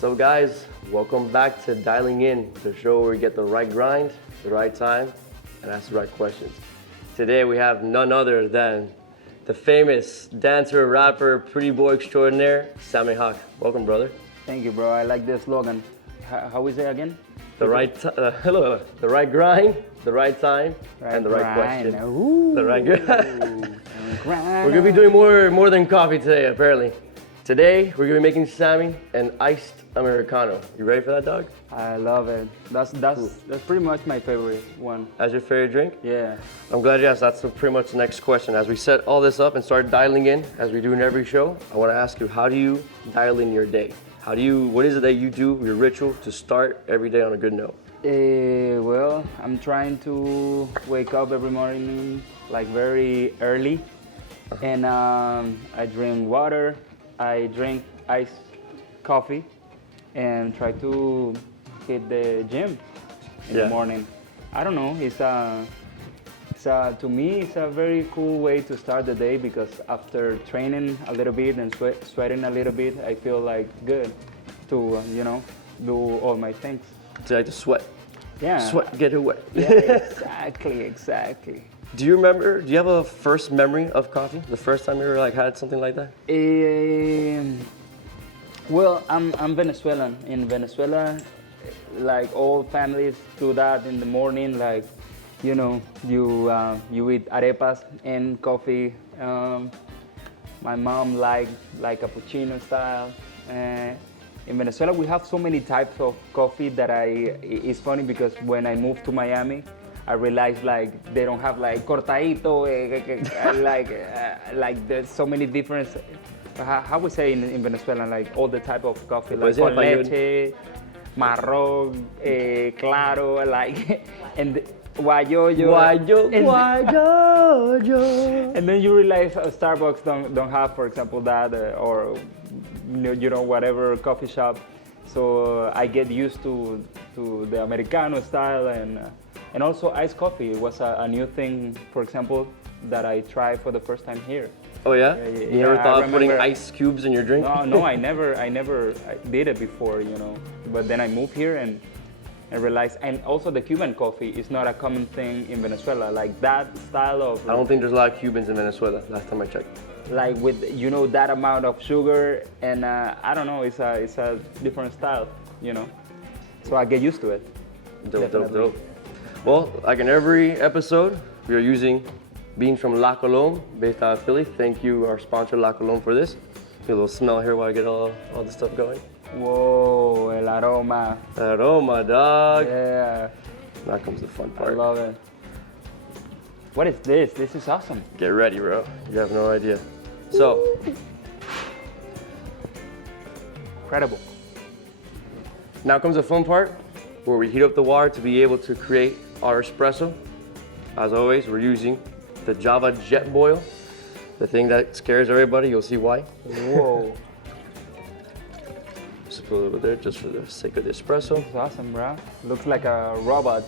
So guys, welcome back to Dialing In, the show where we get the right grind, the right time, and ask the right questions. Today we have none other than the famous dancer, rapper, pretty boy extraordinaire, Samy Hawk. Welcome, brother. Thank you, bro. I like the slogan. How is it again? The right grind, the right time, and the right question. Ooh. The right grind. Grind. We're gonna be doing more than coffee today, apparently. Today we're gonna be making Samy an iced Americano. You ready for that, dog? I love it. That's pretty much my favorite one. As your favorite drink? Yeah. I'm glad you asked. That's pretty much the next question. As we set all this up and start dialing in, as we do in every show, I want to ask you, how do you dial in your day? What is it that you do, your ritual, to start every day on a good note? Well, I'm trying to wake up every morning like very early, and I drink water. I drink iced coffee, and try to hit the gym in the morning. I don't know. To me, it's a very cool way to start the day because after training a little bit and sweating a little bit, I feel like good to do all my things. So you like to sweat? Yeah. Sweat, get it wet. Yeah, exactly. Do you have a first memory of coffee? The first time you ever had something like that? Well, I'm Venezuelan. In Venezuela, like all families do that in the morning. Like, you eat arepas and coffee. My mom like cappuccino style. In Venezuela, we have so many types of coffee that it's funny because when I moved to Miami, I realized like they don't have like cortadito, like there's so many different. How we say in Venezuela, like all the type of coffee, like con leche, marrón, claro, like and guayoyo. And then you realize Starbucks don't have, for example, that or whatever coffee shop. So I get used to the Americano style and also iced coffee was a new thing, for example, that I tried for the first time here. Oh yeah? You never thought of putting ice cubes in your drink? No, I never did it before, But then I moved here and I realized, and also the Cuban coffee is not a common thing in Venezuela, like that style of. I don't think there's a lot of Cubans in Venezuela, last time I checked. Like with, that amount of sugar and I don't know, it's a different style, So I get used to it. Dope. Well, like in every episode, we are using beans from La Colombe, based out of Philly. Thank you, our sponsor, La Colombe, for this. Get a little smell here while I get all the stuff going. Whoa, el aroma. Aroma, dog. Yeah. Now comes the fun part. I love it. What is this? This is awesome. Get ready, bro. You have no idea. So. Incredible. Now comes the fun part, where we heat up the water to be able to create our espresso. As always, we're using the Java Jet Boil, the thing that scares everybody. You'll see why. Whoa. Just put a little bit there, just for the sake of the espresso. This is awesome, bro. Looks like a robot.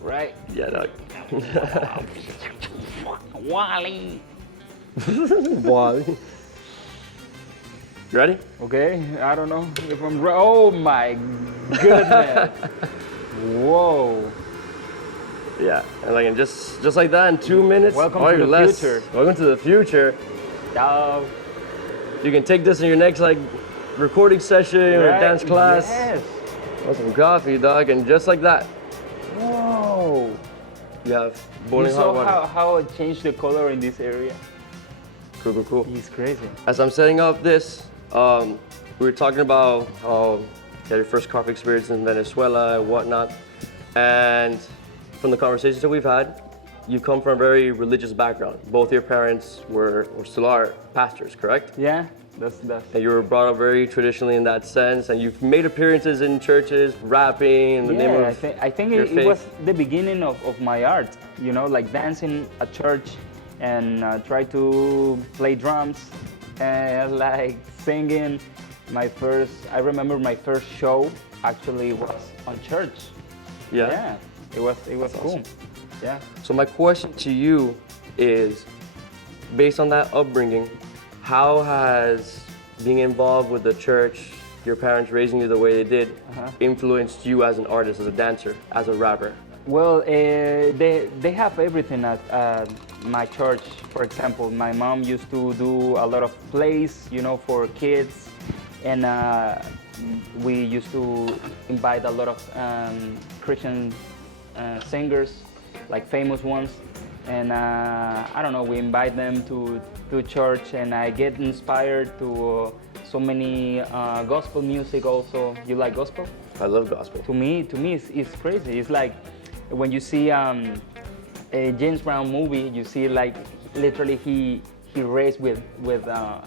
Right? Yeah, dog. Wally. Wally. You ready? Okay, I don't know if I'm oh my goodness. Whoa. Yeah, and like just like that in 2 minutes. Welcome to the future. Welcome to the future. Yo. You can take this in your next recording session or dance class. Yes. Want some coffee, dog, and just like that. Whoa. You have boiling hot water. You saw how it changed the color in this area? Cool. He's crazy. As I'm setting up this, we were talking about how you had your first coffee experience in Venezuela and whatnot. And from the conversations that we've had, you come from a very religious background. Both your parents were or still are pastors, correct? Yeah, that's. And you were brought up very traditionally in that sense, and you've made appearances in churches, rapping in the name of I think your it faith. was the beginning of my art, like dancing at church and try to play drums and like singing. I remember my first show actually was on church. Yeah. It was That's cool. awesome. Yeah. So my question to you is, based on that upbringing, how has being involved with the church your parents raising you the way they did influenced you as an artist, as a dancer, as a rapper? Well, they have everything at my church. For example, my mom used to do a lot of plays, for kids, and we used to invite a lot of Christian singers, like famous ones, and I don't know, we invite them to church, and I get inspired to so many gospel music also. You like gospel? I love gospel. To me, it's crazy. It's like when you see a James Brown movie, you see like literally he raised with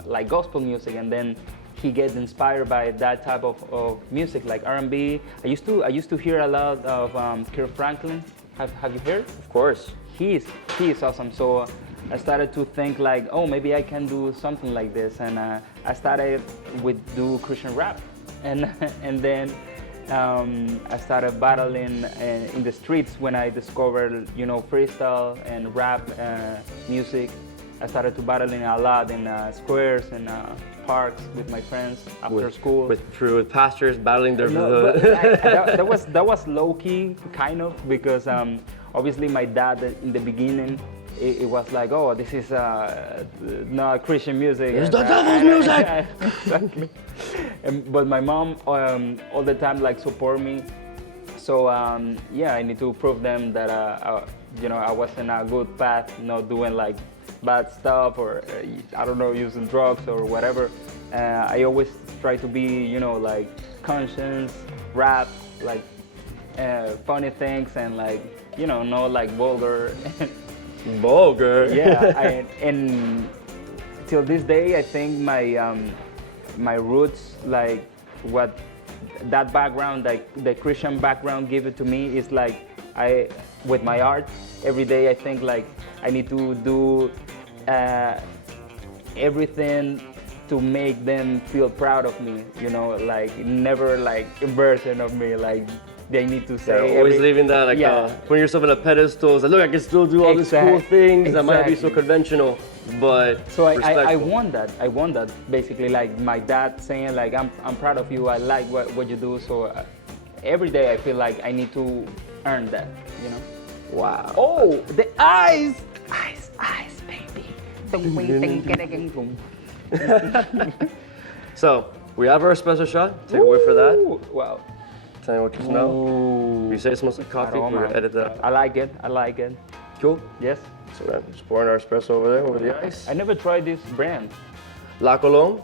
like gospel music, and then he gets inspired by that type of music, like R&B. I used to hear a lot of Kirk Franklin. Have you heard? Of course. He is awesome. So I started to think like, oh, maybe I can do something like this, and I started with do Christian rap, and then I started battling in the streets when I discovered freestyle and rap music. I started to battling a lot in squares and parks with my friends after school. With pastors battling their. No, but that was low key kind of, because obviously my dad in the beginning it was like, oh, this is not Christian music. It's the devil's music. Exactly. But my mom all the time like support me. So yeah, I need to prove them that I was in a good path, not doing like bad stuff, or I don't know, using drugs or whatever. I always try to be, like conscious, rap, like funny things, and like, not like vulgar. Vulgar. Yeah, and till this day, I think my roots, like what that background, like the Christian background, gave it to me is like with my art every day. I think like I need to do everything to make them feel proud of me, like never like a version of me, like they need to say. Yeah, always leaving that like putting yourself on a pedestal. It's like, look, I can still do all these cool things that might not be so conventional, but so I want that. I want that basically, like my dad saying like I'm proud of you. I like what you do. So every day I feel like I need to earn that. Wow. Oh, the eyes, baby. So we have our espresso shot. Take a whiff for that. Wow. Tell me what you smell. You say it smells like coffee. We're gonna edit that. I like it. Cool. Yes. So we're just pouring our espresso over there over the ice. I never tried this brand. La Colombe,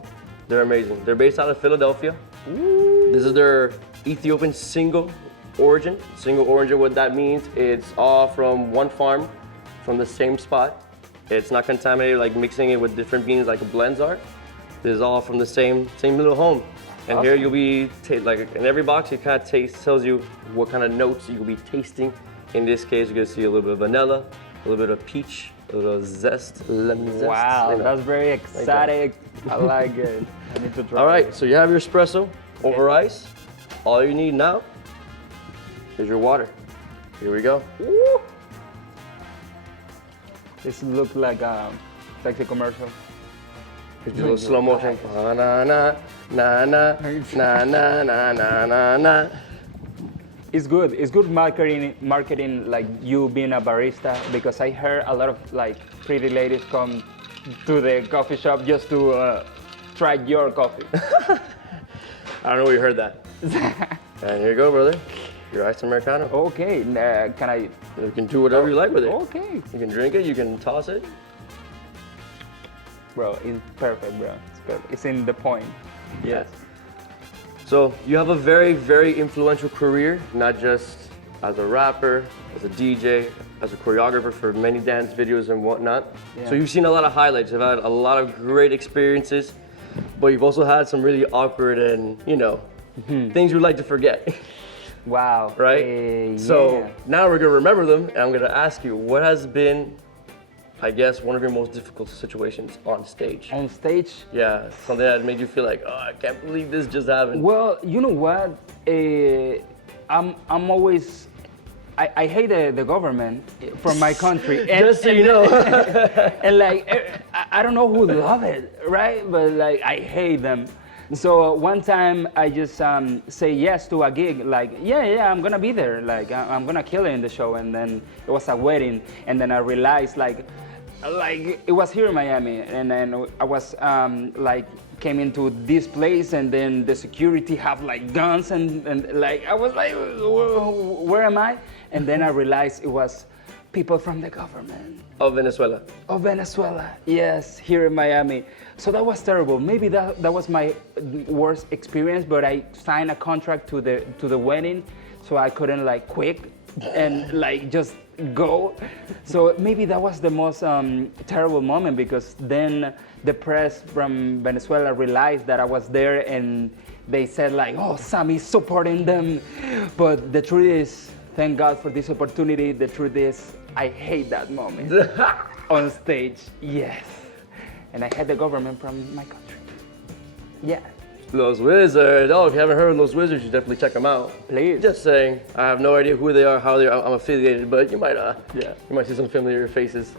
they're amazing. They're based out of Philadelphia. Ooh. This is their Ethiopian single origin. Single origin, what that means, it's all from one farm, from the same spot. It's not contaminated, like mixing it with different beans like blends are. This is all from the same little home. And awesome. Here you'll be, like in every box, it kind of tells you what kind of notes you'll be tasting. In this case, you're gonna see a little bit of vanilla, a little bit of peach, a little zest, lemon zest. Wow, that's very exotic. I like it. I need to try. All right, so you have your espresso over ice. All you need now is your water. Here we go. Woo. This looks like a sexy commercial. Just do a little slow motion. Na na na na na na na na na na. It's good. It's good marketing, like you being a barista, because I heard a lot of like pretty ladies come to the coffee shop just to try your coffee. I don't know where you heard that. And here you go, brother. Your iced Americano. Okay, can I? You can do whatever you like with it. Okay. You can drink it, you can toss it. Bro, it's perfect, bro. It's perfect. It's in the point. Yes. So you have a very, very influential career, not just as a rapper, as a DJ, as a choreographer for many dance videos and whatnot. Yeah. So you've seen a lot of highlights. You've had a lot of great experiences, but you've also had some really awkward and, things you'd like to forget. Wow. Right? So now we're gonna remember them, and I'm gonna ask you, what has been, I guess, one of your most difficult situations on stage? On stage? Yeah, something that made you feel like, oh, I can't believe this just happened. Well, you know what? I'm always, I hate the government from my country. Just so you know. And like, I don't know who love it, right? But like, I hate them. So one time I just say yes to a gig, like, yeah, I'm gonna be there, like I'm gonna kill it in the show. And then it was a wedding, and then I realized like it was here in Miami, and then I was like came into this place, and then the security have like guns, and like I was like, where am I? And then I realized it was people from the government. Of Venezuela. Of Venezuela, yes, here in Miami. So that was terrible. Maybe that was my worst experience, but I signed a contract to the wedding, so I couldn't like quit and like just go. So maybe that was the most terrible moment, because then the press from Venezuela realized that I was there, and they said like, oh, Sammy's supporting them. But the truth is, thank God for this opportunity. The truth is, I hate that moment on stage. Yes. And I hate the government from my country. Yeah. Los Wizards. Oh, if you haven't heard of Los Wizards, you should definitely check them out. Please. Just saying. I have no idea who they are, how they are. I'm affiliated, but you might see some familiar faces.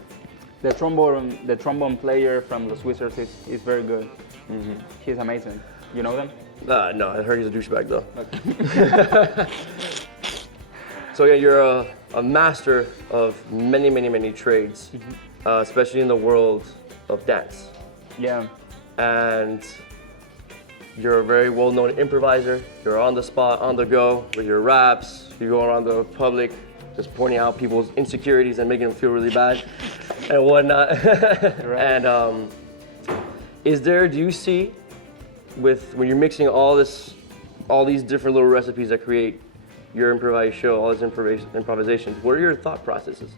The trombone player from Los Wizards is very good. Mm-hmm. He's amazing. You know them? No, I heard he's a douchebag though. Okay. So yeah, you're a master of many trades, especially in the world of dance. Yeah. And you're a very well-known improviser. You're on the spot, on the go with your raps. You go around the public, just pointing out people's insecurities and making them feel really bad and whatnot. Right. And do you see, when you're mixing all these different little recipes that create your improvised show, all these improvisations, what are your thought processes?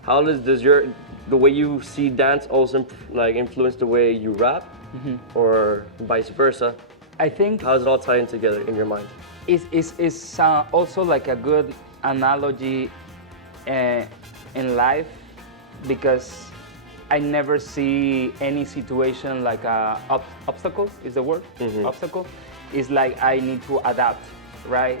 How does the way you see dance also like influence the way you rap, or vice versa? I think how does it all tie in together in your mind? It's also like a good analogy in life, because I never see any situation like a obstacle is the word. Obstacle is like I need to adapt, right,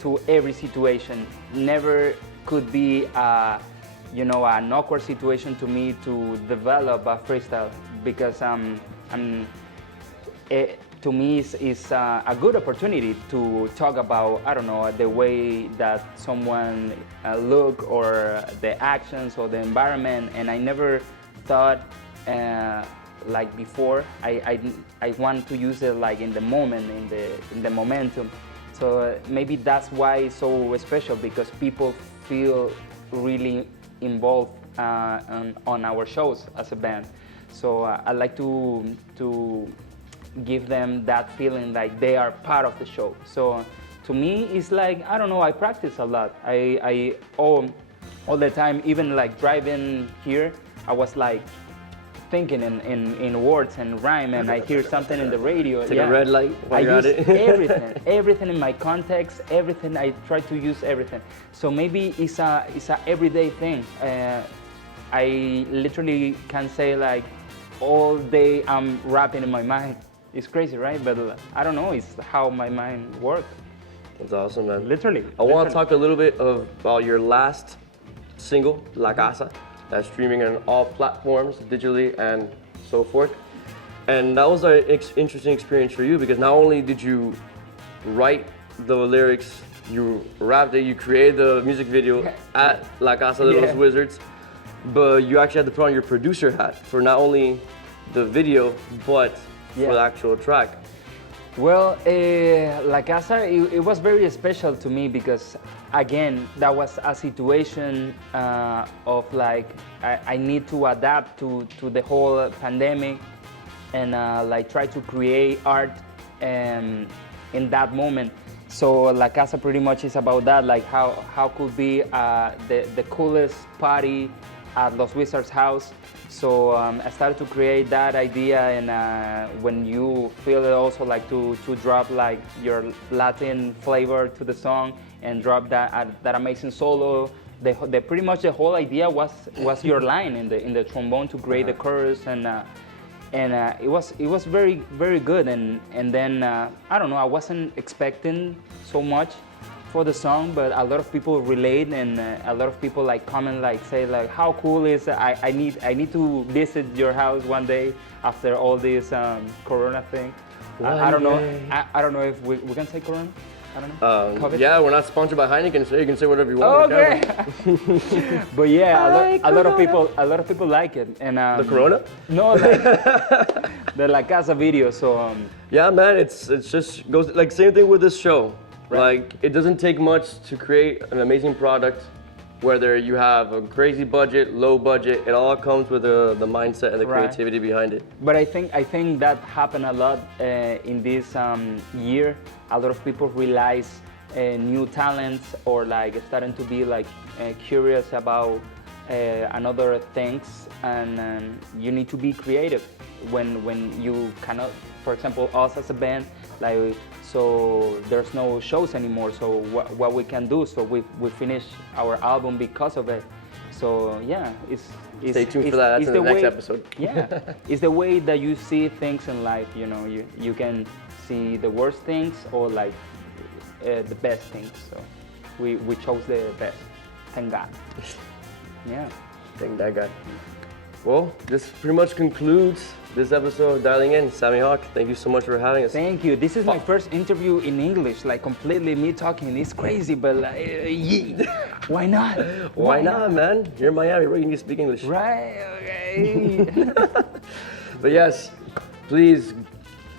to every situation. Never could be an awkward situation to me to develop a freestyle, because to me it's a good opportunity to talk about, I don't know, the way that someone look, or the actions, or the environment. And I never thought like before. I want to use it like in the moment, in the momentum. So maybe that's why it's so special, because people feel really involved on our shows as a band. So I like to give them that feeling like they are part of the show. So to me, it's like, I don't know, I practice a lot. I all the time, even like driving here, I was like thinking in words and rhyme, and I hear something in the radio. Take a red light while you're at it. everything in my context, everything. I try to use everything. So maybe it's a everyday thing. I literally can say like all day I'm rapping in my mind. It's crazy, right? But I don't know. It's how my mind works. That's awesome, man. Literally. I want to talk a little bit about your last single, La Casa, that's streaming on all platforms, digitally and so forth. And that was an interesting experience for you, because not only did you write the lyrics, you rapped it, you created the music video at La Casa de los Wizards, but you actually had to put on your producer hat for not only the video, but for the actual track. Well, La Casa, it was very special to me, because again, that was a situation of like, I need to adapt to the whole pandemic, and like try to create art in that moment. So La Casa pretty much is about that, like how could be the coolest party at Los Wizards' house. So I started to create that idea, and when you feel it also like to drop like your Latin flavor to the song and drop that amazing solo. Pretty much the whole idea was your line in the trombone to create the chorus, and it was very, very good. And then I don't know, I wasn't expecting so much for the song, but a lot of people relate, and a lot of people like comment, like say like, how cool is I need to visit your house one day after all this Corona thing. I don't know. I don't know if we can say Corona. I don't know. COVID? Yeah, we're not sponsored by Heineken, so you can say whatever you want. Okay. But yeah, a lot of people like it, and The Corona? no, like the La Casa video. So Yeah, man, it's just goes like same thing with this show. Right. Like it doesn't take much to create an amazing product. Whether you have a crazy budget, low budget, it all comes with the mindset and the Right. creativity behind it. But I think that happened a lot in this year. A lot of people realize new talents or like starting to be like curious about another things, and you need to be creative when you cannot. For example, us as a band, like so there's no shows anymore. So what we can do? So we finish our album because of it. So yeah, it's Stay tuned for that. That's in the next way, episode. Yeah, it's the way that you see things in life. You know, you can see the worst things or like the best things. So we chose the best. Thank God. Yeah. Thank that guy. Well, this pretty much concludes this episode of Dialing In. Samy Hawk, thank you so much for having us. Thank you. This is my first interview in English, like completely me talking. It's crazy, but like, yeah. Why not? Why not, man? You're in Miami, where you need to speak English. Right, okay. But yes, please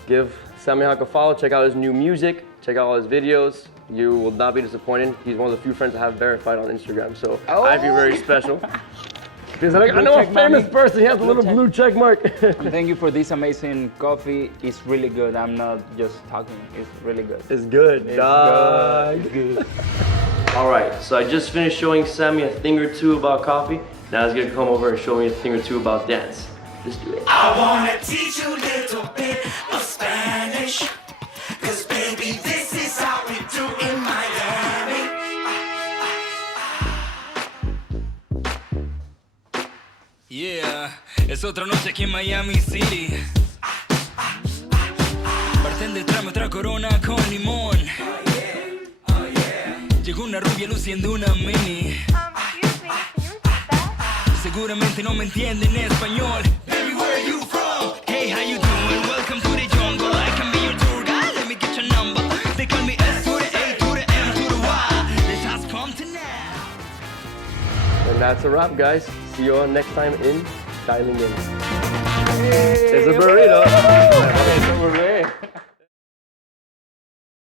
give Samy Hawk a follow. Check out his new music. Check out all his videos. You will not be disappointed. He's one of the few friends I have verified on Instagram, so I feel very special. Because I know a famous person, he has a little blue check mark. And thank you for this amazing coffee. It's really good. I'm not just talking. It's really good. It's good, dog. It's good. All right, so I just finished showing Samy a thing or two about coffee. Now he's gonna come over and show me a thing or two about dance. Let's do it. I wanna teach you a little bit of Spanish. Cause baby, this is how we do in Miami. Yeah, es otra noche aquí en Miami City. Bartender, tráeme otra corona con limón. Llegó una rubia luciendo una mini. Excuse me, can you repeat that? Seguramente no me entiende en español. Baby, where are you from? Hey, how you doing? Welcome to the jungle. I can be your tour guide. Let me get your number. They call me S to the A to the M to the Y. This has come to now. And that's a wrap, guys. See you all next time in Dialing In. It's a burrito. It's over there.